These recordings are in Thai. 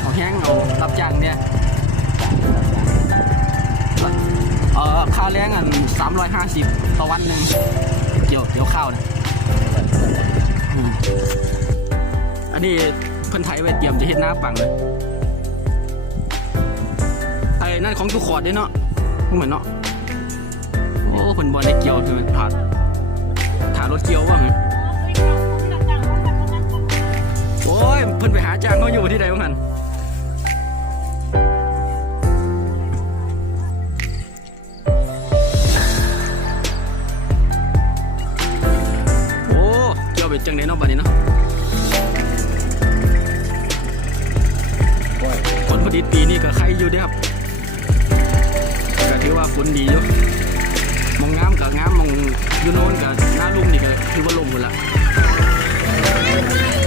เขาแห้งเอารับจ้างเนี่ยเออค่าแรงอันสามร้อยห้าสิบต่อวันหนึ่งเกี่ยวเกี่ยวข้าวนะอันนี้เพิ่นไทยไปเตรียมจะเฮ็ดหน้าปังเลยไอ้นั่นของจุขอดด้วยเนาะเหมือนเนาะโอ้เพิ่นบอลได้เกี่ยวเพิ่นผ่าถารถเกี่ยวว่ะโอ้ยเพิ่นไปหาจ้างเขาอยู่ที่ใดบ้างหัน ปีนี้ก็ใครอยู่เด้อครับก็ถือว่าฝนดีอยู่มองงามกับงามมองยูโนนกับหน้าลุ่มนี่ก็ถือว่าลงหมดละมะ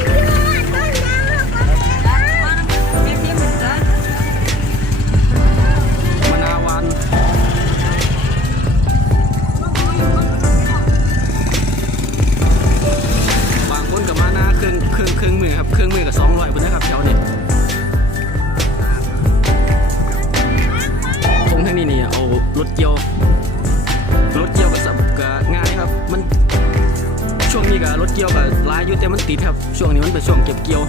เอารถเกี่ยว รถเกี่ยวกับสับกับง่ายครับ มันช่วงนี้กับรถเกี่ยวกับลายอยู่แต่มันติดครับ ช่วงนี้มันเป็นช่วงเก็บเกี่ยว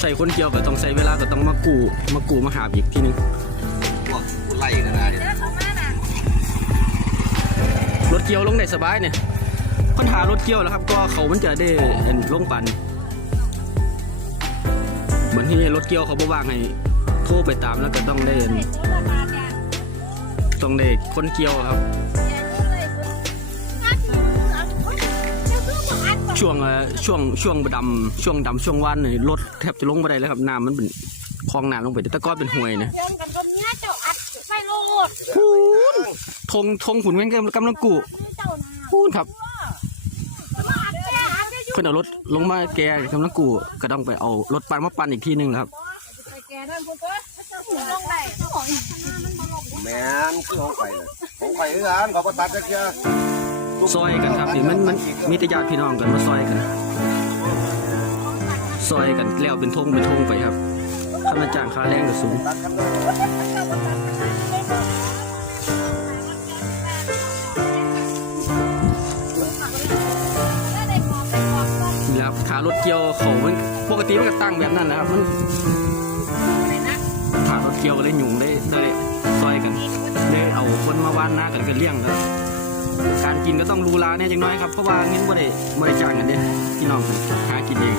ใส่คนเกี่ยวก็ต้องใส่เวลาก็ต้องมากูมากูมาหาอีกทีนึงพวกไล่กันได้ เกี่ยวลงได้สบายเนี่ยปัญหารถเกี่ยวแล้วครับ ก็เขามันจะได้เห็นลงปันเหมือนที่รถเกี่ยวเขาบอกว่างให้โทรไปตามแล้วก็ต้องได้ต้องได้คนเกี่ยวครับ ช่วงเอ่อช่วงช่วงดำช่วงดำช่วงวันนี่รถแทบจะลงไม่ได้เลยครับน้ำมันเป็นคลองน้ำลงไปแต่ก็เป็นห่วยเนี่ยเรื่ องกันก็เนี้ยเจ้าอัดไฟโลดพูนทงทงขุนแม่งกำลังกูเจ้านาพูนครับมาอัดแก่อัดได้อยู่เพื่อนเอารถลงมาแกกำลังกูก็ต้องไปเอารถปั่นมาปั่นอีกทีหนึงแล้วครับไปแก่นั่นพุ่นก็ลงได้เจ้าของแม่นคือของไข่เลยของไข่คือกันเขาก็ตัดจักเจ้าซอยกันครับนี่มันมันมีแต่ญาติพี่น้องกันมาซอยกันซอยกันแล้วเป็นทงเป็นทงไปครับค่าจ้างค่าแรงก็สูงารถเกี่ยวเขามันปกติมันก็ตั้งแบบนั้นนะครับมันขารถเกี่ยวก็เลยหยุ่งได้ได้ซอยกันเลยเอาคนมาว่านหน้ากันกันเลี้ยงครับการกินก็ต้องรูลาเนี่ยจังน้อยครับเพราะว่าเงินบ่ได้บ่ได้จ้างกันเด้พี่น้องหากินเอง